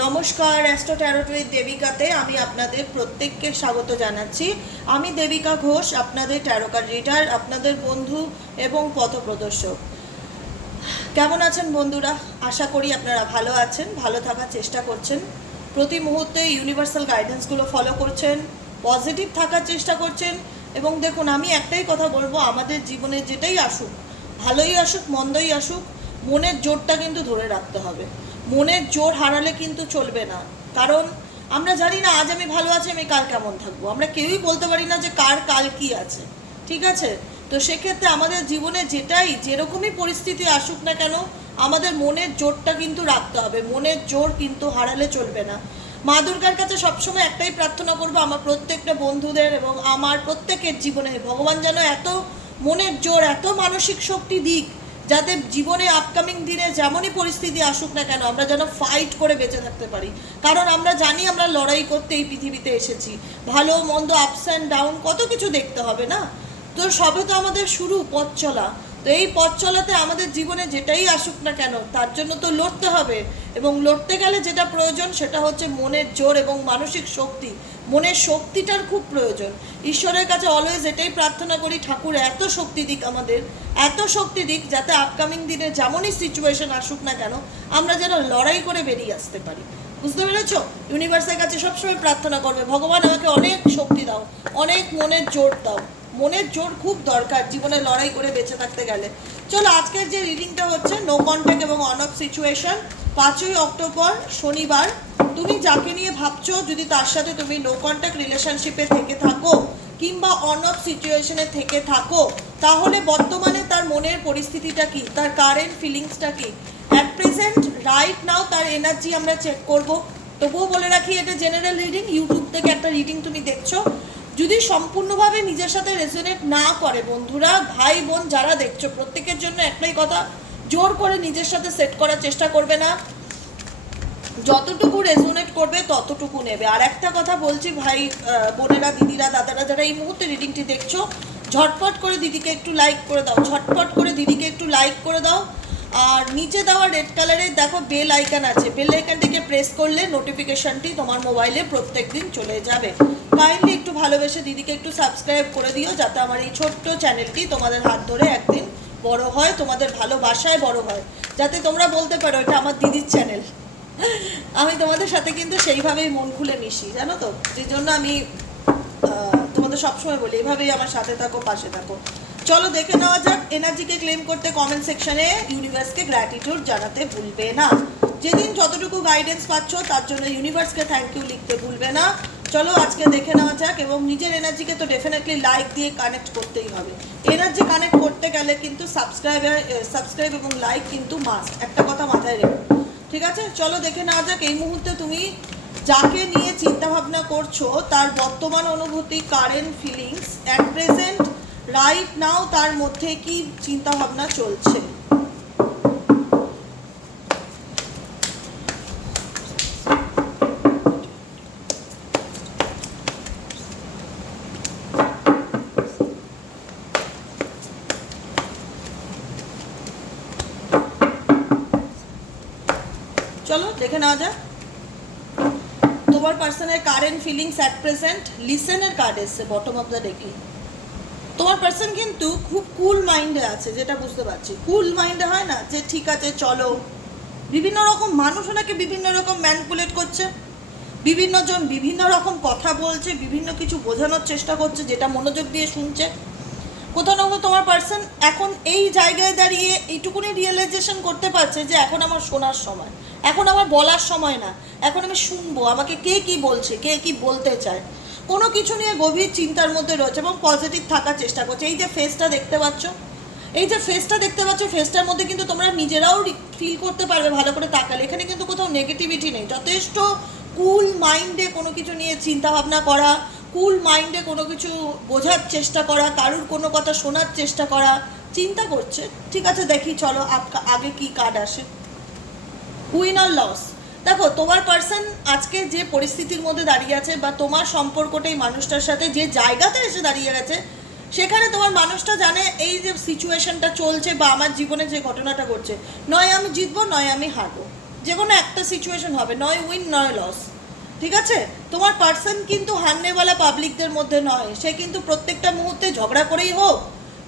নমস্কার astro tarot with দেবিকাতে আমি আপনাদের প্রত্যেককে স্বাগত জানাচ্ছি। আমি দেবিকা ঘোষ, আপনাদের ট্যারোকার রিডার আপনাদের বন্ধু এবং পথপ্রদর্শক। কেমন আছেন বন্ধুরা? আশা করি আপনারা ভালো আছেন, ভালো থাকার চেষ্টা করছেন। প্রতি মুহূর্তে ইউনিভার্সাল গাইডেন্সগুলো ফলো করছেন পজিটিভ থাকার চেষ্টা করছেন এবং দেখুন, আমি একটাই কথা বলব, আমাদের জীবনে যেটাই আসুক, ভালোই আসুক, মন্দই আসুক, মনের জোরটা কিন্তু ধরে রাখতে হবে। মনের জোর হারালে কিন্তু চলবে না। কারণ আমরা জানি না, আজ আমি ভালো আছি, আমি কাল কেমন থাকব। আমরা কেউই বলতে পারি না যে কার কাল কি আছে। ঠিক আছে? তো সেক্ষেত্রে আমাদের জীবনে যেটাই, যেরকমই পরিস্থিতি আসুক না কেন, আমাদের মনের জোরটা কিন্তু রাখতে হবে। মনের জোর কিন্তু হারালে চলবে না। মা দুর্গার কাছে সবসময় একটাই প্রার্থনা করব, আমার প্রত্যেকটা বন্ধুদের এবং আমার প্রত্যেকের জীবনে। ভগবান যেন এত মনের জোর, এত মানসিক শক্তি দিক যাতে জীবনে আপকামিং দিনে যেমনই পরিস্থিতি আসুক না কেন, আমরা যেন ফাইট করে বেঁচে থাকতে পারি। কারণ আমরা জানি আমরা লড়াই করতে এই পৃথিবীতে এসেছি। ভালো, মন্দ আপস অ্যান্ড ডাউন কত কিছু দেখতে হবে না? তো সবে তো আমাদের শুরু, পথ চলা। তো এই পথ চলাতে আমাদের জীবনে যেটাই আসুক না কেন, তার জন্য তো লড়তে হবে। এবং লড়তে গেলে যেটা প্রয়োজন সেটা হচ্ছে মনের জোর এবং মানসিক শক্তি। মনের শক্তিটার খুব প্রয়োজন। ঈশ্বরের কাছে অলওয়েজ এটাই প্রার্থনা করি, ঠাকুর এত শক্তি দিক আমাদের, এত শক্তি দিক যাতে আপকামিং দিনে যেমনই সিচুয়েশন আসুক না কেন, আমরা যেন লড়াই করে বেরিয়ে আসতে পারি। বুঝতে পেরেছ? ইউনিভার্সের কাছে সবসময় প্রার্থনা করবে, ভগবান আমাকে অনেক শক্তি দাও, অনেক মনের জোর দাও। মনের জোর খুব দরকার জীবনে লড়াই করে বেঁচে থাকতে গেলে। চলো, আজকের যে রিডিংটা হচ্ছে নো কন্ট্যাক্ট এবং অন অফ সিচুয়েশন পাঁচই অক্টোবর, শনিবার। তুমি যাকে নিয়ে ভাবছ, যদি তার সাথে তুমি নো কন্ট্যাক্ট রিলেশনশিপে থেকে থাকো, কিংবা অন অফ সিচুয়েশনে থেকে থাকো, তাহলে বর্তমানে তার মনের পরিস্থিতিটা কি? তার কারেন্ট ফিলিংসটা কি? অ্যাট প্রেজেন্ট রাইট নাও তার এনার্জি আমরা চেক করব। তবুও বলে রাখি, এটা জেনারেল রিডিং ইউটিউব থেকে একটা রিডিং তুমি দেখছ। যদি সম্পূর্ণভাবে নিজের সাথে রেজোনেট না করে বন্ধুরা, ভাই বোন যারা দেখছ, প্রত্যেকের জন্য একটাই কথা, জোর করে নিজের সাথে সেট করার চেষ্টা করবে না। যতটুকু রেজোনেট করবে, ততটুকু নেবে। আর একটা কথা বলছি, ভাই বোনেরা, দিদিরা, দাদারা যারা এই মুহূর্তে রিডিংটি দেখছ, ঝটপট করে দিদিকে একটু লাইক করে দাও, ঝটপট করে দিদিকে একটু লাইক করে দাও। আর নিচে দেওয়া রেড কালারের দেখো বেল আইকন আছে। বেল আইকনটিকে প্রেস করলে নোটিফিকেশনটি তোমার মোবাইলে প্রত্যেক দিন চলে যাবে। কাইন্ডলি একটু ভালোবেসে দিদিকে একটু সাবস্ক্রাইব করে দিও, যাতে আমার এই ছোট্ট চ্যানেলটি তোমাদের হাত ধরে একদিন বড় হয়, তোমাদের ভালোবাসায় বড় হয়। যাতে তোমরা বলতে পারো, এটা আমার দিদির চ্যানেল আমি তোমাদের সাথে কিন্তু সেইভাবেই মন খুলে মিশি, জানো তো? যে জন্য আমি তোমাদের সবসময় বলি এইভাবেই আমার সাথে থাকো, পাশে থাকো। চলো দেখে নেওয়া যাক এনার্জিকে ক্লেম করতে কমেন্ট সেকশনে ইউনিভার্সকে গ্র্যাটিটিউড জানাতে ভুলবে না। যেদিন যতটুকু গাইডেন্স পাচ্ছ, তার জন্য ইউনিভার্সকে থ্যাংক ইউ লিখতে ভুলবে না। চলো আজকে দেখে নেওয়া যাক, এবং নিজের এনার্জিকে তো ডেফিনেটলি লাইক দিয়ে কানেক্ট করতেই হবে। এনার্জি কানেক্ট করতে গেলে কিন্তু সাবস্ক্রাইবার সাবস্ক্রাইব এবং লাইক কিন্তু মাস্ট একটা কথা মাথায় রেখো। ঠিক আছে? চলো দেখে নেওয়া যাক, এই মুহূর্তে তুমি যাকে নিয়ে চিন্তা ভাবনা করছ, তার বর্তমান অনুভূতি current feelings at present right now তার মধ্যে কি চিন্তা ভাবনা চলছে? চলো, দেখে নেওয়া যাক। তোমার পার্সনের কারেন্ট ফিলিংস অ্যাট প্রেজেন্ট লিসেনের কার্ড এসছে বটম অফ দ্য ডেকে তোমার পার্সন কিন্তু খুব কুল মাইন্ডে আছে, যেটা বুঝতে পারছি। কুল মাইন্ডে হয় না যে, ঠিক আছে, চলো। বিভিন্ন রকম মানুষ ওনাকে বিভিন্ন রকম ম্যানিপুলেট করছে। বিভিন্ন জন বিভিন্ন রকম কথা বলছে, বিভিন্ন কিছু বোঝানোর চেষ্টা করছে, যেটা মনোযোগ দিয়ে শুনছে। কোথাও না কোথাও তোমার পার্সন এখন এই জায়গায় দাঁড়িয়ে এইটুকুনি রিয়েলাইজেশন করতে পারছে যে, এখন আমার শোনার সময়। এখন আমার বলার সময় না। এখন আমি শুনব। আমাকে কে কি বলছে? কে কি বলতে চায়? কোনো কিছু নিয়ে গভীর চিন্তার মধ্যে রয়েছে এবং পজিটিভ থাকার চেষ্টা করছে। এই যে ফেসটা দেখতে পাচ্ছ, এই যে ফেসটা দেখতে পাচ্ছ ফেসটার মধ্যে কিন্তু তোমরা নিজেরাও ফিল করতে পারবে ভালো করে তাকালে। এখানে কিন্তু কোথাও নেগেটিভিটি নেই। যথেষ্ট কুল মাইন্ডে কোনো কিছু নিয়ে চিন্তা ভাবনা করা কুল মাইন্ডে কোনো কিছু বোঝার চেষ্টা করা, কারুর কোনো কথা শোনার চেষ্টা করা, চিন্তা করছে। ঠিক আছে, দেখি, চলো আগে কি কার্ড আসে? উইন আর লস দেখো, তোমার পার্সন আজকে যে পরিস্থিতির মধ্যে দাঁড়িয়ে আছে বা তোমার সম্পর্কটা এই মানুষটার সাথে যে জায়গাতে এসে দাঁড়িয়ে গেছে, সেখানে তোমার মানুষটা জানে এই যে সিচুয়েশনটা চলছে বা আমার জীবনে যে ঘটনাটা ঘটছে। নয় আমি জিতবো, নয় আমি হারবো। যে কোনো একটা সিচুয়েশন হবে, নয় উইন নয় লস ঠিক আছে? তোমার পার্সন কিন্তু হারনেওয়ালা পাবলিকদের মধ্যে নয়। সে কিন্তু প্রত্যেকটা মুহূর্তে ঝগড়া করেই হোক,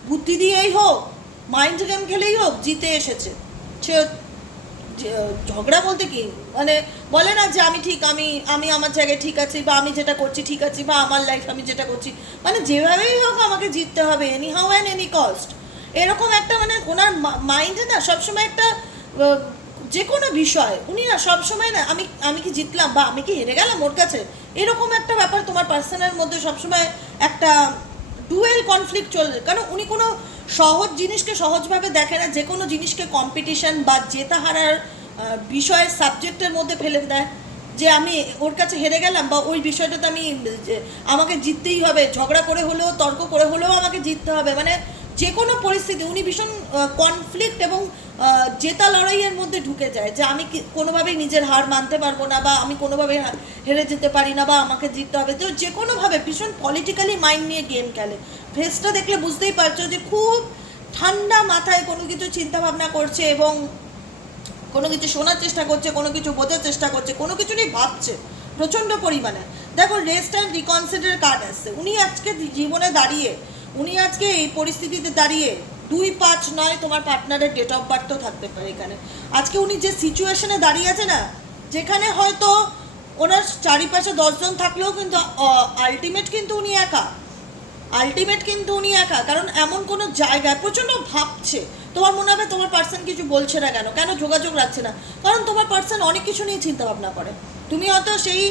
বুদ্ধি দিয়েই হোক মাইন্ড গেম খেলেই হোক, জিতে এসেছে। সে ঝগড়া বলতে কি? মানে বলে না যে আমি ঠিক, আমি আমি আমার জায়গায় ঠিক আছি বা আমি যেটা করছি ঠিক আছি বা আমার লাইফ আমি যেটা করছি। মানে যেভাবেই হোক আমাকে জিততে হবে anyhow and any cost এরকম একটা মানে ওনার মাইন্ডে না সবসময় একটা যে কোনো বিষয়, উনি না সবসময় না, আমি আমি কি জিতলাম বা আমি কি হেরে গেলাম ওর কাছে? এরকম একটা ব্যাপার তোমার পার্সোনাল মধ্যে সবসময় একটা ডুয়েল কনফ্লিক্ট চলবে। কারণ উনি কোনো সহজ জিনিসকে সহজভাবে দেখে না যে কোনো জিনিসকে কম্পিটিশন বা জেতা হারার বিষয়ের সাবজেক্টের মধ্যে ফেলে দেয়। যে আমি ওর কাছে হেরে গেলাম বা ওই বিষয়টাতে আমি আমাকে জিততেই হবে, ঝগড়া করে হলেও, তর্ক করে হলেও আমাকে জিততে হবে। মানে যে কোনো পরিস্থিতি, উনি ভীষণ কনফ্লিক্ট এবং জেতা লড়াইয়ের মধ্যে ঢুকে যায় যে আমি কোনোভাবেই নিজের হার মানতে পারব না বা আমি কোনোভাবে হেরে যেতে পারি না বা আমাকে জিততে হবে। তো যে কোনোভাবে ভীষণ পলিটিক্যালি মাইন্ড নিয়ে গেম খেলে। ফেসটা দেখলে বুঝতেই পারছ যে খুব ঠান্ডা মাথায় কোনো কিছু চিন্তা ভাবনা করছে এবং কোনো কিছু শোনার চেষ্টা করছে, কোনো কিছু বোঝার চেষ্টা করছে, কোনো কিছু নিয়ে ভাবছে প্রচণ্ড পরিমাণে। দেখো রেস্ট অ্যান্ড রিকনসিডার কার্ড আসছে। উনি আজকে জীবনে দাঁড়িয়ে, উনি আজকে এই পরিস্থিতিতে দাঁড়িয়ে দুই পাঁচ নয় তোমার পার্টনারের ডেট অফ বার্থ তো থাকতে পারে এখানে। আজকে উনি যে সিচুয়েশনে দাঁড়িয়ে আছে না, যেখানে হয়তো ওনার চারিপাশে দশজন থাকলেও কিন্তু আলটিমেট কিন্তু উনি একা। আলটিমেট কিন্তু উনি একা, কারণ এমন কোনো জায়গায় প্রচণ্ড ভাবছে। তোমার মনে হবে তোমার পার্সন কিছু বলছে না কেন? কেন যোগাযোগ রাখছে না? কারণ তোমার পার্সন অনেক কিছু নিয়ে চিন্তা ভাবনা করে। তুমি হয়তো সেই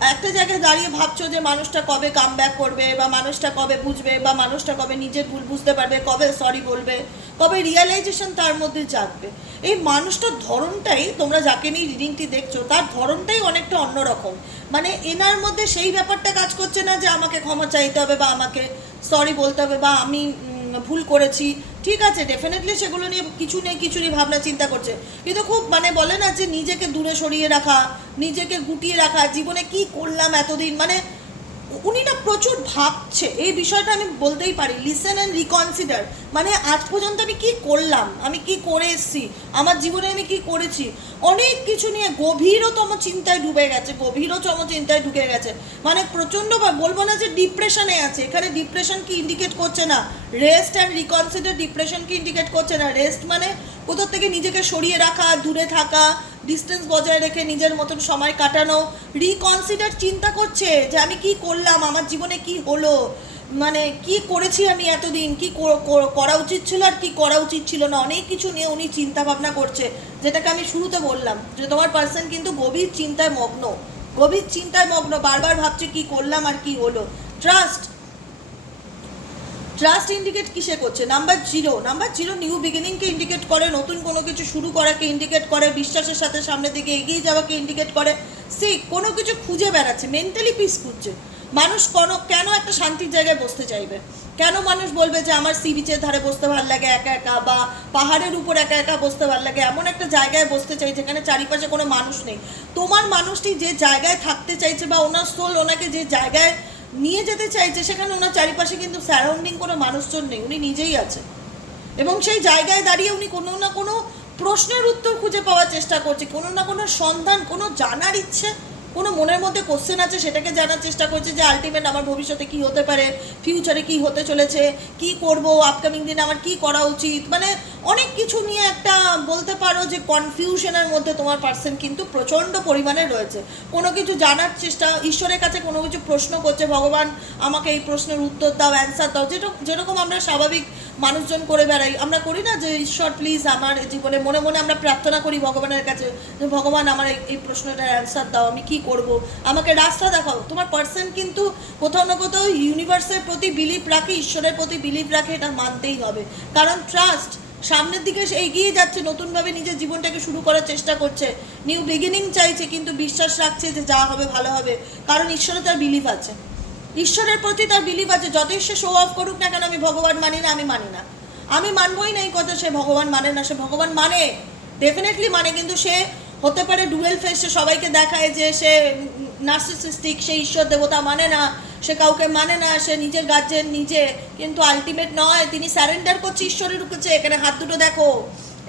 একটা জায়গায় দাঁড়িয়ে ভাবছ যে মানুষটা কবে কাম করবে বা মানুষটা কবে বুঝবে বা মানুষটা কবে নিজের ভুল বুঝতে পারবে, কবে সরি বলবে, কবে রিয়েলাইজেশন তার মধ্যে জাগবে? এই মানুষটার ধরনটাই, তোমরা যাকে নিয়ে রিডিংটি দেখছ, তার ধরনটাই অনেকটা অন্যরকম। মানে এনার মধ্যে সেই ব্যাপারটা কাজ করছে না যে আমাকে ক্ষমা চাইতে হবে বা আমাকে সরি বলতে হবে বা আমি ভুল করেছি ঠিক আছে ডেফিনেটলি সেগুলো নিয়ে কিছু নেই কিছু নিয়ে ভাবনা চিন্তা করছে। কিন্তু খুব মানে বলে না যে নিজেকে দূরে সরিয়ে রাখা, নিজেকে গুটিয়ে রাখা, জীবনে কি করলাম এতদিন? মানে উনি না প্রচুর ভাবছে। এই বিষয়টা আমি বলতেই পারি। লিসেন অ্যান্ড রিকনসিডার মানে আজ পর্যন্ত আমি কি করলাম? আমি কি করে এসেছি? আমার জীবনে আমি কি করেছি? অনেক কিছু নিয়ে গভীরতম চিন্তায় ডুবে গেছে, গভীরতম চিন্তায় ঢুকে গেছে। মানে প্রচণ্ড বলব না যে ডিপ্রেশনে আছে। এখানে ডিপ্রেশন কি ইন্ডিকেট করছে না? রেস্ট অ্যান্ড রিকনসিডার ডিপ্রেশন কি ইন্ডিকেট করছে না? রেস্ট মানে কোথাও থেকে নিজেকে সরিয়ে রাখা, দূরে থাকা ডিস্টেন্স বজায় রেখে নিজের মতন সময় কাটানো রিকনসিডার চিন্তা করছে যে আমি কি করলাম, আমার জীবনে কি হলো মানে কি করেছি আমি এতদিন, কি কর- উচিত ছিল আর কি করা উচিত ছিল না, অনেক কিছু নিয়ে উনি চিন্তা ভাবনা করছে, যেটাকে আমি শুরুতে বললাম যে তোমার পার্সন কিন্তু গভীর চিন্তায় মগ্ন, গভীর চিন্তায় মগ্ন, বারবার ভাবছে কি করলাম আর কি হলো। ট্রাস্ট ট্রাস্ট ইন্ডিকেট কিসে করছে? Number zero number zero new বিগিনিংকে indicate করে, নতুন কোনো কিছু শুরু করাকে ইন্ডিকেট করে, বিশ্বাসের সাথে সামনের দিকে এগিয়ে যাওয়াকে ইন্ডিকেট করে। সে কোনো কিছু খুঁজে বেড়াচ্ছে মেন্টালি পিস খুঁজছে। মানুষ কোনো, কেন একটা শান্তির জায়গায় বসতে চাইবে? কেন মানুষ বলবে যে আমার সি বিচের ধারে বসতে ভালো লাগে, একা একা বা পাহাড়ের উপর একা একা বসতে ভালো লাগে? এমন একটা জায়গায় বসতে চাই যেখানে চারিপাশে কোনো মানুষ নেই। তোমার মানুষটি যে জায়গায় থাকতে চাইছে বা ওনার সোল ওনাকে যে জায়গায় নিয়ে যেতে চাইছে সেখানে ওনার চারিপাশে কিন্তু সারাউন্ডিং কোনো মানুষজন নেই, উনি নিজেই আছেন। এবং সেই জায়গায় দাঁড়িয়ে উনি কোনো না কোনো প্রশ্নের উত্তর খুঁজে পাওয়ার চেষ্টা করছে, কোনো না কোনো সন্ধান, কোনো জানার ইচ্ছে কোনো মনের মধ্যে কোশ্চেন আছে? সেটাকে জানার চেষ্টা করছে যে আলটিমেট আমার ভবিষ্যতে কি হতে পারে? ফিউচারে কি হতে চলেছে? কি করব? আপকামিং দিনে আমার কি করা উচিত? মানে অনেক কিছু নিয়ে একটা বলতে পারো যে কনফিউশনের মধ্যে তোমার পার্সন কিন্তু প্রচণ্ড পরিমাণে রয়েছে। কোনো কিছু জানার চেষ্টা, ঈশ্বরের কাছে কোনো কিছু প্রশ্ন করছে, ভগবান আমাকে এই প্রশ্নের উত্তর দাও অ্যান্সার দাও, যেটা যেরকম আমরা স্বাভাবিক মানুষজন করে বেড়াই। আমরা করি না যে, ঈশ্বর প্লিজ আমার জীবনে মনে মনে আমরা প্রার্থনা করি ভগবানের কাছে যে, ভগবান আমার এই- প্রশ্নটার অ্যান্সার দাও, আমি কি করব? আমাকে রাস্তা দেখাও। তোমার পার্সন কিন্তু কোথাও না কোথাও ইউনিভার্সের প্রতি বিলিভ রাখে, ঈশ্বরের প্রতি বিলিভ রাখে, এটা মানতেই হবে। কারণ ট্রাস্ট সামনের দিকে এগিয়ে যাচ্ছে, নতুনভাবে নিজের জীবনটাকে শুরু করার চেষ্টা করছে। নিউ বিগিনিং চাইছে, কিন্তু বিশ্বাস রাখছে যে, যা হবে, ভালো হবে। কারণ ঈশ্বরে তার বিলিভ আছে। ঈশ্বরের প্রতি তার বিলিভ আছে সে শো অফ করুক না কেন, আমি ভগবান মানি না, আমি মানি না। আমি মানবই না এই কথা, সে ভগবান মানে না, সে ভগবান মানে। ডেফিনেটলি মানে কিন্তু সে হতে পারে ডুয়েল ফেস সবাইকে দেখায় যে সে নার্সিসিস্টিক সে ঈশ্বর দেবতা মানে না, সে কাউকে মানে না, সে নিজের গার্জেন নিজে। কিন্তু আলটিমেট নয়, তিনি স্যারেন্ডার করছে, ঈশ্বরের কাছে এখানে হাত দুটো দেখো।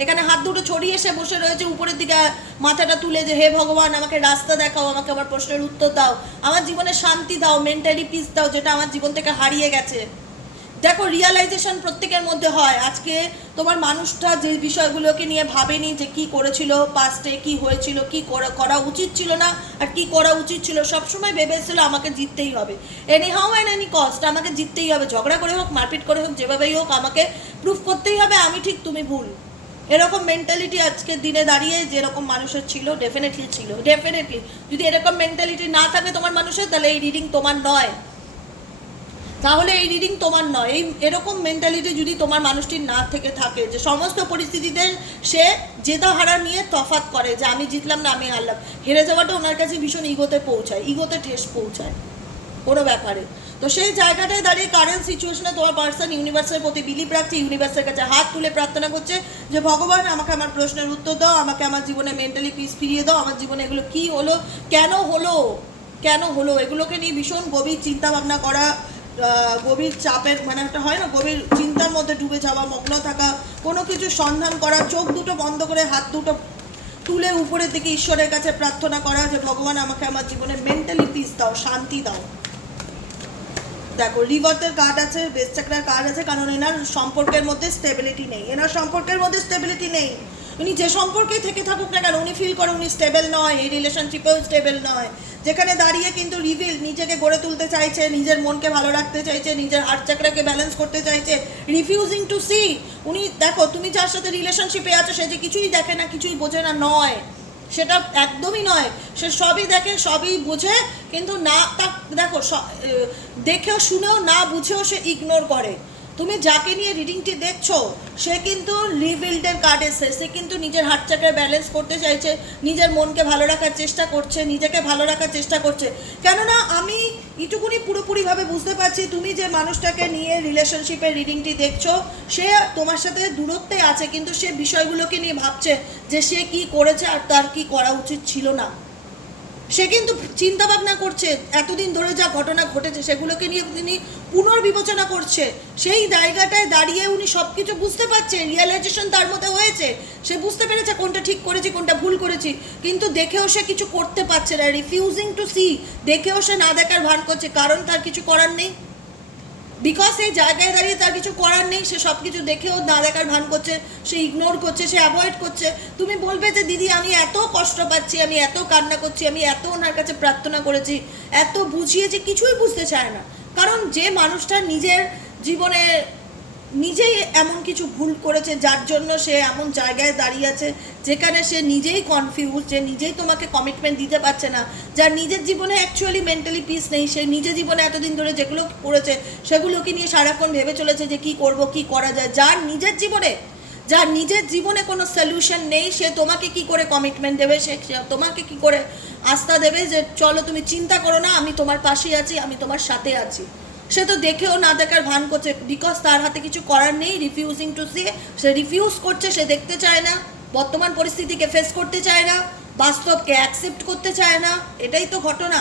এখানে হাত দুটো ছড়িয়ে এসে বসে রয়েছে, উপরের দিকে মাথাটা তুলে যে, হে ভগবান, আমাকে রাস্তা দেখাও, আমাকে আমার প্রশ্নের উত্তর দাও, আমার জীবনে শান্তি দাও মেন্টালি পিস দাও, যেটা আমার জীবন থেকে হারিয়ে গেছে। দেখো রিয়ালাইজেশন প্রত্যেকের মধ্যে হয়। আজকে তোমার মানুষটা যে বিষয়গুলোকে নিয়ে ভাবেনি যে কি করেছিল পাস্টে কি হয়েছিল, কি করা উচিত ছিল না, আর কি করা উচিত ছিল, সবসময় ভেবেছিল আমাকে জিততেই হবে। Anyhow and any cost আমাকে জিততেই হবে। ঝগড়া করে হোক, মারপিট করে হোক, যেভাবেই হোক, আমাকে প্রুফ করতেই হবে, আমি ঠিক, তুমি ভুল। এরকম মেন্টালিটি আজকের দিনে দাঁড়িয়ে যেরকম মানুষের ছিল ডেফিনেটলি ছিল। ডেফিনেটলি যদি এরকম মেন্টালিটি না থাকে তোমার মানুষের, তাহলে এই রিডিং তোমার নয়। তাহলে এই রিডিং তোমার নয়। এই এরকম মেন্টালিটি যদি তোমার মানুষটির না থেকে থাকে, যে সমস্ত পরিস্থিতিতে সে জেতা হারা নিয়ে তফাত করে, যে আমি জিতলাম না, আমি হারলাম। হেরে যাওয়াটা ওনার কাছে ভীষণ ইগোতে পৌঁছায়, ইগোতে ঠেস পৌঁছায়। কোনো ব্যাপারে। তো সেই জায়গাটায় দাঁড়িয়ে কারেন্ট সিচুয়েশনে তোমার পার্সন ইউনিভার্সের প্রতি বিলিভ রাখছে ইউনিভার্সের কাছে হাত তুলে প্রার্থনা করছে যে, ভগবান, আমাকে আমার প্রশ্নের উত্তর দাও, আমাকে আমার জীবনে মেন্টালি পিস ফিরিয়ে দাও, আমার জীবনে এগুলো কি হলো, কেন হলো কেন হলো? এগুলোকে নিয়ে ভীষণ গভীর চিন্তা ভাবনা করা গভীর চাপের মানে একটা হয় না, গভীর চিন্তার মধ্যে ডুবে যাওয়া, মগ্ন থাকা, কোনো কিছু সন্ধান করা, চোখ দুটো বন্ধ করে হাত দুটো তুলে উপরের দিকে ঈশ্বরের কাছে প্রার্থনা করা যে, ভগবান, আমাকে আমার জীবনে মেন্টালি পিস দাও, শান্তি দাও। দেখো রিভার্টের কার্ড আছে বেস্ট চাকরার কার্ড আছে, কারণ এনার সম্পর্কের মধ্যে স্টেবিলিটি নেই। এনার সম্পর্কের মধ্যে স্টেবিলিটি নেই। উনি যে সম্পর্কে থেকে থাকুক না কেন, উনি ফিল করে উনি স্টেবল নয়, এই রিলেশনশিপেও স্টেবল নয়। যেখানে দাঁড়িয়ে কিন্তু রিভিল নিজেকে গড়ে তুলতে চাইছে, নিজের মনকে ভালো রাখতে চাইছে, নিজের হার্ট চাকরাকে ব্যালেন্স করতে চাইছে রিফিউজিং টু সি উনি, দেখো, তুমি যার সাথে রিলেশনশিপে আছো, সে যে কিছুই দেখে না, কিছুই বোঝে না, নয়। সেটা একদমই নয়। সে সবই দেখে, সবই বোঝে, কিন্তু না, তা, দেখো দেখেও, শুনেও, না বুঝেও সে ইগনোর করে। তুমি যাকে নিয়ে রিডিংটি দেখছ, সে কিন্তু রিবিল্ডের কার্ড এসে সে কিন্তু নিজের হাত চাকরে ব্যালেন্স করতে চাইছে, নিজের মনকে ভালো রাখার চেষ্টা করছে, নিজেকে ভালো রাখার চেষ্টা করছে। কেননা, আমি এটুকুনি পুরোপুরিভাবে বুঝতে পারছি, তুমি যে মানুষটাকে নিয়ে রিলেশনশিপের রিডিংটি দেখছ, সে তোমার সাথে দূরত্বে আছে, কিন্তু সে বিষয়গুলোকে নিয়ে ভাবছে যে সে কি করেছে আর তার কি করা উচিত ছিল না। সে কিন্তু চিন্তা ভাবনা করছে, এতদিন ধরে যা ঘটনা ঘটেছে সেগুলোকে নিয়ে তিনি পুনর্বিবেচনা করছে। সেই জায়গাটায় দাঁড়িয়ে উনি সব কিছু বুঝতে পারছে রিয়েলাইজেশন তার মধ্যে হয়েছে। সে বুঝতে পেরেছে কোনটা ঠিক করেছি, কোনটা ভুল করেছি, কিন্তু দেখেও সে কিছু করতে পারছে না রিফিউজিং টু সি দেখেও সে না দেখার ভান করছে, কারণ তার কিছু করার নেই। বিকজ সেই জায়গায় দাঁড়িয়ে তার কিছু করার নেই, সে সব কিছু দেখেও না দেখার ভান করছে, সে ইগনোর করছে, সে অ্যাভয়েড করছে। তুমি বলবে যে, দিদি, আমি এত কষ্ট পাচ্ছি, আমি এত কান্না করছি, আমি এত ওনার কাছে প্রার্থনা করেছি, এত বুঝিয়েছি, কিছুই বুঝতে চায় না। কারণ যে মানুষটা নিজের জীবনে নিজেই এমন কিছু ভুল করেছে, যার জন্য সে এমন জায়গায় দাঁড়িয়ে আছে, যেখানে সে নিজেই কনফিউজ যে নিজেই তোমাকে কমিটমেন্ট দিতে পারছে না, যার নিজের জীবনে অ্যাকচুয়ালি মেন্টালি পিস নেই, সে নিজের জীবনে এতদিন ধরে যেগুলো করেছে, সেগুলোকে নিয়ে সারাক্ষণ ভেবে চলেছে যে কি করব, কি করা যায়, যার নিজের জীবনে, যার নিজের জীবনে কোনো সলিউশন নেই, সে তোমাকে কি করে কমিটমেন্ট দেবে সে তোমাকে কি করে আস্থা দেবে যে চলো তুমি চিন্তা করো না, আমি তোমার পাশেই আছি, আমি তোমার সাথে আছি। সে তো দেখেও না দেখার ভান করছে। বিকজ তার হাতে কিছু করার নেই রিফিউজিং টু সি সে রিফিউজ করছে, সে দেখতে চায় না। বর্তমান পরিস্থিতিকে ফেস করতে চায় না, বাস্তবকে অ্যাকসেপ্ট করতে চায় না, এটাই তো ঘটনা।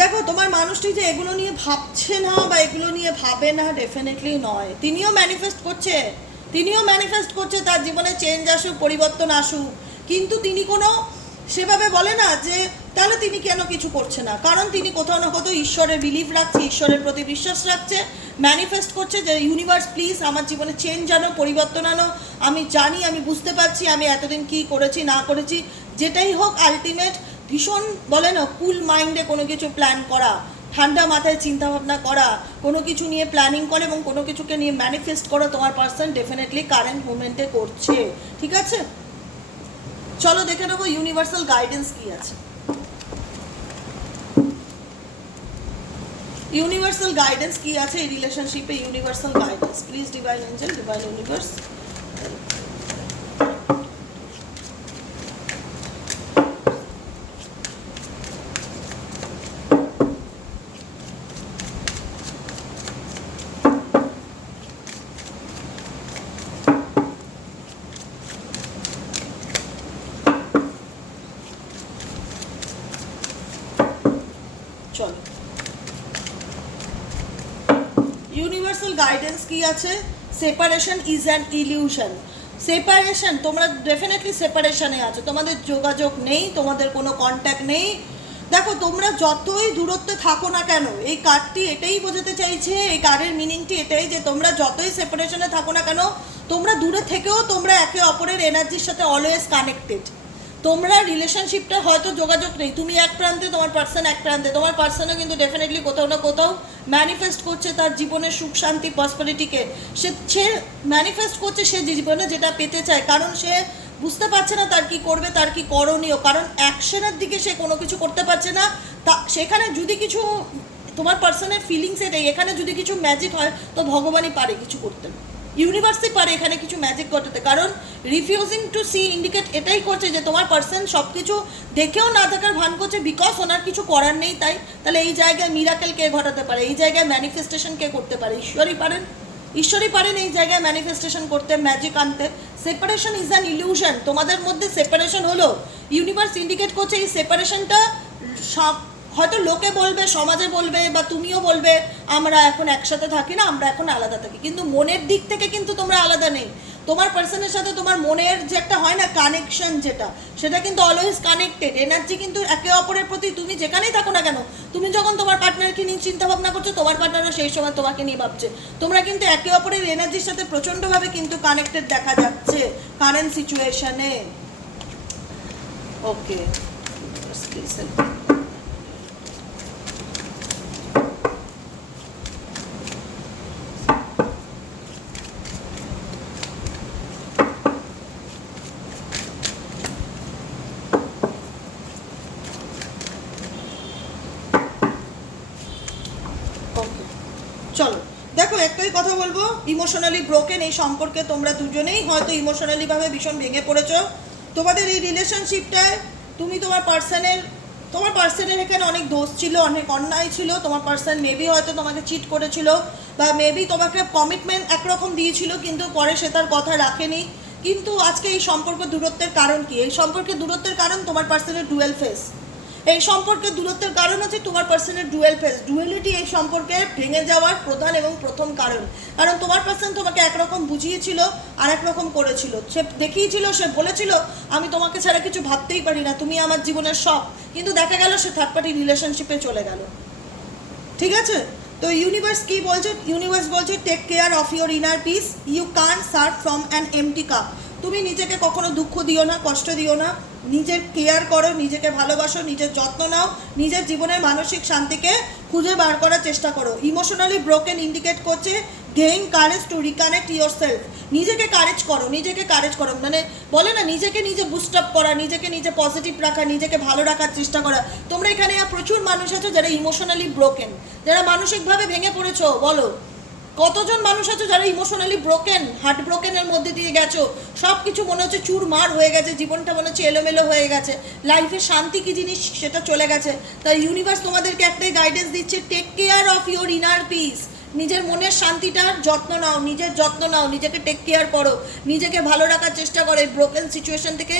দেখো, তোমার মানুষটি যে এগুলো নিয়ে ভাবছে না বা এগুলো নিয়ে ভাবে না ডেফিনেটলি নয়। তিনিও ম্যানিফেস্ট করছে। তিনিও ম্যানিফেস্ট করছে তার জীবনে চেঞ্জ আসুক, পরিবর্তন আসুক। কিন্তু তিনি কোনো সেভাবে বলে না যে তাহলে তিনি কেন কিছু করছে না? কারণ তিনি কোথাও না কোথাও ঈশ্বরের বিলিভ রাখছে, ঈশ্বরের প্রতি বিশ্বাস রাখছে ম্যানিফেস্ট করছে যে ইউনিভার্স প্লিজ আমার জীবনে চেঞ্জ আনো, পরিবর্তন আনো। আমি জানি, আমি বুঝতে পারছি, আমি এতদিন কি করেছি, না করেছি। যেটাই হোক আলটিমেট ভীষণ বলে না কুল মাইন্ডে কোনো কিছু প্ল্যান করা, ঠান্ডা মাথায় চিন্তা ভাবনা করা, কোনো কিছু নিয়ে প্ল্যানিং করে এবং কোনো কিছুকে নিয়ে ম্যানিফেস্ট করা তোমার পার্সন ডেফিনেটলি কারেন্ট মুভমেন্টে করছে। ঠিক আছে? চলো দেখে নেব ইউনিভার্সাল গাইডেন্স কি আছে। ইউনিভার্সাল গাইডেন্স কি আছে এই রিলেশনশিপে universal guidance please divine angel divine universe চলো ইউনিভার্সাল গাইডেন্স কি আছে? Separation is an illusion separation তোমরা ডেফিনেটলি সেপারেশনে আছো। তোমাদের যোগাযোগ নেই, তোমাদের কোনো কন্ট্যাক্ট নেই। দেখো, তোমরা যতই দূরত্বে থাকো না কেন, এই কার্ডটি এটাই বোঝাতে চাইছে, এই কার্ডের মিনিংটি এটাই যে তোমরা যতই সেপারেশনে থাকো না কেন, তোমরা দূরে থেকেও তোমরা একে অপরের এনার্জির সাথে অলওয়েজ কানেক্টেড তোমরা রিলেশনশিপটা হয়তো যোগাযোগ নেই। তুমি এক প্রান্তে, তোমার পার্সন এক প্রান্তে। তোমার পার্সনও কিন্তু ডেফিনেটলি কোথাও না কোথাও ম্যানিফেস্ট করছে তার জীবনের সুখ, শান্তি প্রসপারিটিকে সে সে ম্যানিফেস্ট করছে সে জীবনে যেটা পেতে চায়। কারণ সে বুঝতে পারছে না তার কি করবে, তার কি করণীয়। কারণ অ্যাকশনের দিকে সে কোনো কিছু করতে পারছে না। তা, সেখানে যদি কিছু তোমার পার্সনের ফিলিংস এটাই। এখানে যদি কিছু ম্যাজিক হয়, তো ভগবানই পারে কিছু করতে। ইউনিভার্সই পারে এখানে কিছু ম্যাজিক ঘটাতে। কারণ রিফিউজিং টু সি ইন্ডিকেট এটাই করছে যে তোমার পার্সন সব কিছু দেখেও না থাকার ভান করছে বিকজ ওনার কিছু করার নেই, তাই? তাহলে এই জায়গায় মিরাকেল কে ঘটাতে পারে? এই জায়গায় ম্যানিফেস্টেশন কে করতে পারে? ঈশ্বরই পারেন। ঈশ্বরই পারেন এই জায়গায় ম্যানিফেস্টেশন করতে ম্যাজিক আনতে। সেপারেশন ইজ অ্যান ইলিউশন তোমাদের মধ্যে সেপারেশন হলো। ইউনিভার্স ইন্ডিকেট করছে এই সেপারেশনটা সব হয়তো লোকে বলবে, সমাজে বলবে বা তুমিও বলবে, আমরা এখন একসাথে থাকি না, আমরা এখন আলাদা থাকি। কিন্তু মনের দিক থেকে কিন্তু তোমরা আলাদা নেই। তোমার পার্সনের সাথে তোমার মনের যে একটা হয় না কানেকশন যেটা, সেটা কিন্তু অলওয়েজ কানেক্টেড এনার্জি কিন্তু একে অপরের প্রতি তুমি যেখানেই থাকো না কেন, তুমি যখন তোমার পার্টনারকে নিয়ে চিন্তা ভাবনা করছ, তোমার পার্টনারও সেই সময় তোমাকে নিয়ে ভাবছে। তোমরা কিন্তু একে অপরের এনার্জির সাথে প্রচণ্ডভাবে কিন্তু কানেক্টেড দেখা যাচ্ছে কারেন্ট সিচুয়েশনে ওকে ওকে চলো দেখো একটাই কথা বলব ইমোশনালি ব্রোকেন এই সম্পর্কে তোমরা দুজনেই হয়তো ইমোশনালি ভাবে ভীষণ ভেঙে পড়েছো। তোমাদের এই রিলেশনশিপটায় তুমি তোমার পার্সনের তোমার পার্সনের এখানে অনেক দোষ ছিল, অনেক অন্যায় ছিল, তোমার পার্সন মেবি হয়তো তোমাকে চিট করেছিল বা মেবি তোমাকে কমিটমেন্ট একরকম দিয়েছিল, কিন্তু পরে সে তার কথা রাখেনি। কিন্তু আজকে এই সম্পর্ক দূরত্বের কারণ কি? এই সম্পর্কে দূরত্বের কারণ তোমার পার্সনের ডুয়েল ফেস এই সম্পর্কে দূরত্বের কারণ হচ্ছে তোমার পার্সনের ডুয়েল ফেস ডুয়েলিটি এই সম্পর্কে ভেঙে যাওয়ার প্রধান এবং প্রথম কারণ। কারণ তোমার পার্সন তোমাকে একরকম বুঝিয়েছিল আর একরকম করেছিল। সে দেখিয়েছিল, সে বলেছিল, আমি তোমাকে ছাড়া কিছু ভাবতেই পারি না, তুমি আমার জীবনের সব কিন্তু দেখা গেল সে থার্ড পার্টি রিলেশনশিপে চলে গেল। ঠিক আছে? তো ইউনিভার্স কি বলছে? ইউনিভার্স বলছে take care of your inner peace you can serve from an empty cup তুমি নিজেকে কখনো দুঃখ দিও না, কষ্ট দিও না। নিজের কেয়ার করো, নিজেকে ভালোবাসো, নিজের যত্ন নাও, নিজের জীবনের মানসিক শান্তিকে খুঁজে বার করার চেষ্টা করো। ইমোশনালি ব্রোকেন ইন্ডিকেট করছে gain courage to reconnect yourself নিজেকে কারেজ করো, নিজেকে কারেজ করো। মানে বলে না, নিজেকে নিজে বুস্ট আপ করা, নিজেকে নিজে পজিটিভ রাখা, নিজেকে ভালো রাখার চেষ্টা করা। তোমরা এখানে প্রচুর মানুষ আছো যারা ইমোশনালি ব্রোকেন যারা মানসিকভাবে ভেঙে পড়েছো, বলো। কতজন মানুষ আছে যারা ইমোশনালি ব্রোকেন হার্ট ব্রোকেনের মধ্যে দিয়ে গেছো? সব কিছু মনে হচ্ছে চুরমার হয়ে গেছে, জীবনটা মনে হচ্ছে এলোমেলো হয়ে গেছে। লাইফে শান্তি কি জিনিস? সেটা চলে গেছে। তাই ইউনিভার্স তোমাদেরকে একটাই গাইডেন্স দিচ্ছে take care of your inner peace নিজের মনের শান্তিটার যত্ন নাও, নিজের যত্ন নাও, নিজেকে টেক কেয়ার করো। নিজেকে ভালো রাখার চেষ্টা করো এই ব্রোকেন সিচুয়েশন থেকে।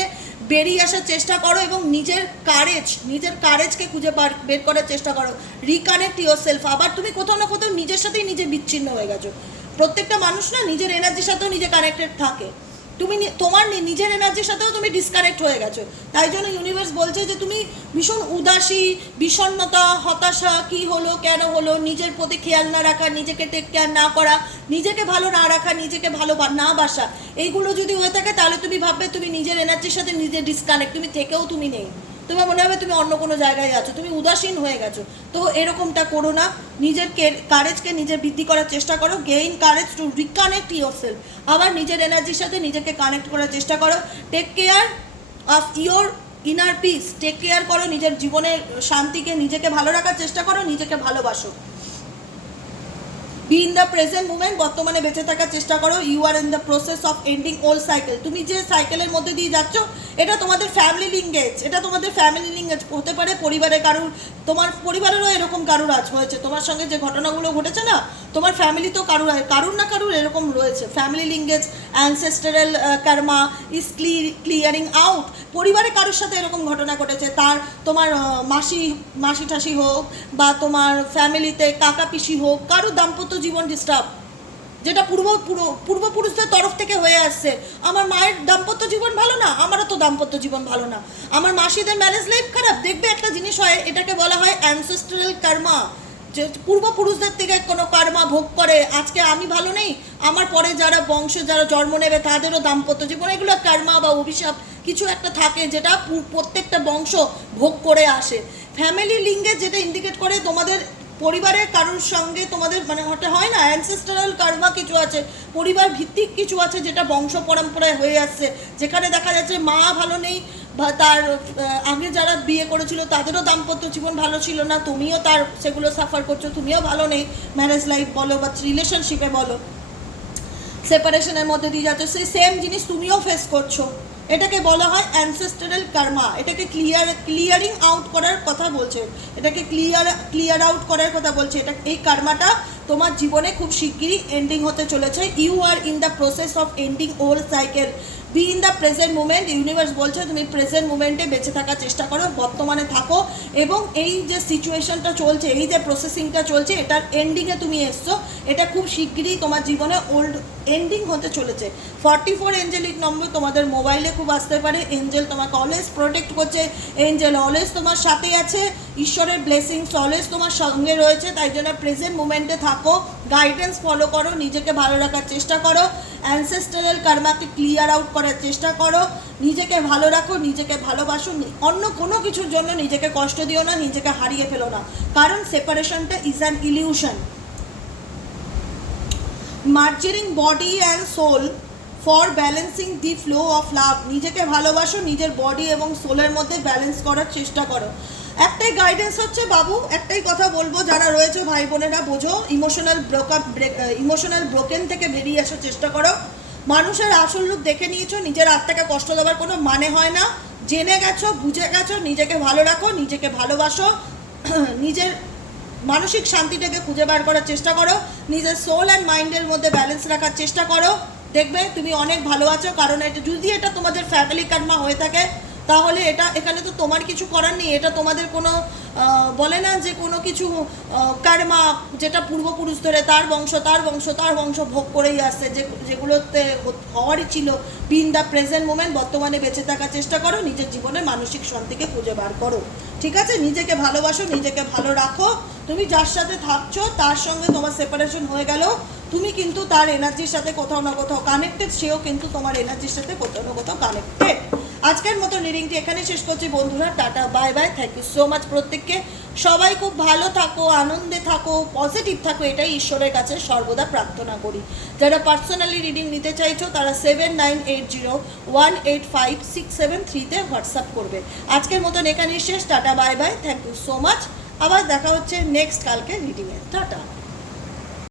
বেরিয়ে আসার চেষ্টা করো এবং নিজের কারেজ নিজের কারেজকে খুঁজে বার- বের করার চেষ্টা করো। রিকানেক্ট ইউর সেলফ আবার তুমি কোথাও না কোথাও নিজের সাথেই নিজে বিচ্ছিন্ন হয়ে গেছো। প্রত্যেকটা মানুষ না নিজের এনার্জির সাথেও নিজে কানেক্টেড থাকে। তুমি তোমার নিজের এনার্জির সাথেও তুমি ডিসকানেক্ট হয়ে গেছো। তাই জন্য ইউনিভার্স বলছে যে তুমি ভীষণ উদাসী, বিষণ্ণতা, হতাশা, কি হলো, কেন হলো, নিজের প্রতি খেয়াল না রাখা, নিজেকে টেক কেয়ার না করা, নিজেকে ভালো না রাখা, নিজেকে ভালো না বাসা, এইগুলো যদি হয়ে থাকে তাহলে তুমি ভাববে তুমি নিজের এনার্জির সাথে নিজে ডিসকানেক্ট তুমি থেকেও তুমি নেই। তোমার মনে হবে তুমি অন্য কোনো জায়গায় আছো, তুমি উদাসীন হয়ে গেছো। তো এরকমটা করো না, নিজের কারেজকে নিজের বৃদ্ধি করার চেষ্টা করো gain courage to reconnect yourself আবার নিজের এনার্জির সাথে নিজেকে কানেক্ট করার চেষ্টা করো। Take care of your inner peace take care করো, নিজের জীবনের শান্তিকে নিজেকে ভালো রাখার চেষ্টা করো, নিজেকে ভালোবাসো। Be in the present moment বর্তমানে বেঁচে থাকার চেষ্টা করো। You are in the process of ending old cycle তুমি যে সাইকেলের মধ্যে দিয়ে যাচ্ছ, এটা তোমাদের ফ্যামিলি লিঙ্গেজ এটা তোমাদের ফ্যামিলি লিঙ্গেজ হতে পারে পরিবারে কারুর, তোমার পরিবারেরও এরকম কারুর আজ হয়েছে। তোমার সঙ্গে যে ঘটনাগুলো ঘটেছে না, তোমার ফ্যামিলি তো কারুর কারুর না কারুর এরকম রয়েছে। Family lineage ancestral karma is clearing out পরিবারে কারোর সাথে এরকম ঘটনা ঘটেছে। তার, তোমার মাসি মাসি ঠাসি হোক বা তোমার ফ্যামিলিতে কাকা পিসি হোক, কারোর দাম্পত্য জীবন ডিস্টার্ব যেটা পূর্ব পূর্ব- পূর্বপুরুষদের তরফ থেকে হয়ে আসছে। আমার মায়ের দাম্পত্য জীবন ভালো না, আমারও তো দাম্পত্য জীবন ভালো না। আমার মাসিদের ম্যারেজ লাইফ খারাপ, দেখবে একটা জিনিস হয়, এটাকে বলা হয় অ্যানসেস্ট্রাল কার্মা যে পূর্বপুরুষদের থেকে কোনো কর্মা ভোগ করে, আজকে আমি ভালো নেই, আমার পরে যারা বংশে যারা জন্ম নেবে, তাদেরও দাম্পত্য জীবন, এগুলো কর্মা বা অভিশাপ, কিছু একটা থাকে যেটা প্রত্যেকটা বংশ ভোগ করে আসে। ফ্যামিলি লিঙ্গে যেটা ইন্ডিকেট করে, তোমাদের পরিবারের কারোর সঙ্গে তোমাদের মানে ওটা হয় না? অ্যানসেস্টারাল কর্মা কিছু আছে। পরিবার ভিত্তিক কিছু আছে যেটা বংশ পরম্পরায় হয়ে আসছে। যেখানে দেখা যাচ্ছে মা ভালো নেই বা তার আগে যারা বিয়ে করেছিল তাদেরও দাম্পত্য জীবন ভালো ছিল না। তুমিও তার সেগুলো সাফার করছ, তুমিও ভালো নেই। ম্যারেজ লাইফ বলো বা রিলেশনশিপে বলো। সেপারেশনের মধ্যে দিয়ে যাচ্ছ। সেই সেম জিনিস তুমিও ফেস করছ। এটাকে বলা হয় অ্যানসেস্টারাল কার্মা এটাকে ক্লিয়ার ক্লিয়ারিং আউট করার কথা বলছে। এটাকে ক্লিয়ার ক্লিয়ার আউট করার কথা বলছে। এটা, এই কার্মাটা তোমার জীবনে খুব শিগগিরই এন্ডিং হতে চলেছে। You are in the process of ending old cycle be in the present moment universe বলছে তুমি প্রেজেন্ট মুমেন্টে বেঁচে থাকার চেষ্টা করো, বর্তমানে থাকো এবং এই যে সিচুয়েশনটা চলছে, এই যে প্রসেসিংটা চলছে, এটার এন্ডিংয়ে তুমি এসছো। এটা খুব শিগগিরই তোমার জীবনে ওল্ড এন্ডিং হতে চলেছে। ফর্টি ফোর এঞ্জেলিক নম্বর তোমাদের মোবাইলে খুব আসতে পারে। এঞ্জেল তোমাকে অলওয়েজ প্রোটেক্ট করছে। এঞ্জেল অলওয়েজ তোমার সাথে আছে। ঈশ্বরের ব্লেসিংস অলওয়েজ তোমার সঙ্গে রয়েছে, তাই জন্য প্রেজেন্ট মুমেন্টে থাকো গাইডেন্স ফলো করো, নিজেকে ভালো রাখার চেষ্টা করো অ্যানসেস্টারাল কার্মাকে ক্লিয়ার আউট করার চেষ্টা করো, নিজেকে ভালো রাখো, নিজেকে ভালোবাসো অন্য কোনো কিছুর জন্য নিজেকে কষ্ট দিও না, নিজেকে হারিয়ে ফেলো না। কারণ সেপারেশনটা is an illusion merging body and soul for balancing the flow of love নিজেকে ভালোবাসো, নিজের বডি এবং সোলের মধ্যে ব্যালেন্স করার চেষ্টা করো। একটাই গাইডেন্স হচ্ছে বাবু, একটাই কথা বলব, যারা রয়েছে ভাই বোনেরা, বোঝো ইমোশনাল ব্রোকআপ ইমোশনাল ব্রোকেন থেকে বেরিয়ে আসার চেষ্টা করো। মানুষের আসল রূপ দেখে নিয়েছো, নিজের আত্মাকে কষ্ট দেওয়ার কোনো মানে হয় না। জেনে গেছো, বুঝে গেছো, নিজেকে ভালো রাখো, নিজেকে ভালোবাসো, নিজের মানসিক শান্তিটাকে খুঁজে বার করার চেষ্টা করো, নিজের সোল অ্যান্ড মাইন্ডের মধ্যে ব্যালেন্স রাখার চেষ্টা করো। দেখবে তুমি অনেক ভালো আছো, কারণ এটা, যদি এটা তোমাদের ফ্যামিলি কার্মা হয়ে থাকে তাহলে এটা এখানে তো তোমার কিছু করার নেই, এটা তোমাদের কোনো বলে না যে কোনো কিছু কার্মা যেটা পূর্বপুরুষ ধরে তার বংশ তার বংশ তার বংশ ভোগ করেই আসছে, যে যেগুলোতে হওয়ারই ছিল। বিন দ্য প্রেজেন্ট মোমেন্ট বর্তমানে বেঁচে থাকার চেষ্টা করো, নিজের জীবনে মানসিক শান্তিকে খুঁজে বার করো। ঠিক আছে? নিজেকে ভালোবাসো, নিজেকে ভালো রাখো। তুমি যার সাথে থাকছো, তার সঙ্গে তোমার সেপারেশন হয়ে গেল। তুমি কিন্তু তার এনার্জির সাথে কোথাও না কোথাও কানেক্টেড সেও কিন্তু তোমার এনার্জির সাথে কোথাও না কোথাও কানেক্টেড আজকের মতো রিডিংটি এখানে শেষ করছি বন্ধুরা, tata bye bye thank you so much প্রত্যেককে। সবাই খুব ভালো থাকো, আনন্দে থাকো পজিটিভ থাকো, এটাই ঈশ্বরের কাছে সর্বদা প্রার্থনা করি। যারা পার্সোনালি রিডিং নিতে চাইছো, তারা seven nine eight zero one eight five six seven থ্রিতে হোয়াটসঅ্যাপ করবে। আজকের মতন এখানেই শেষ, tata bye bye thank you so much আবার দেখা হচ্ছে নেক্সট কালকে রিডিংয়ে টাটা।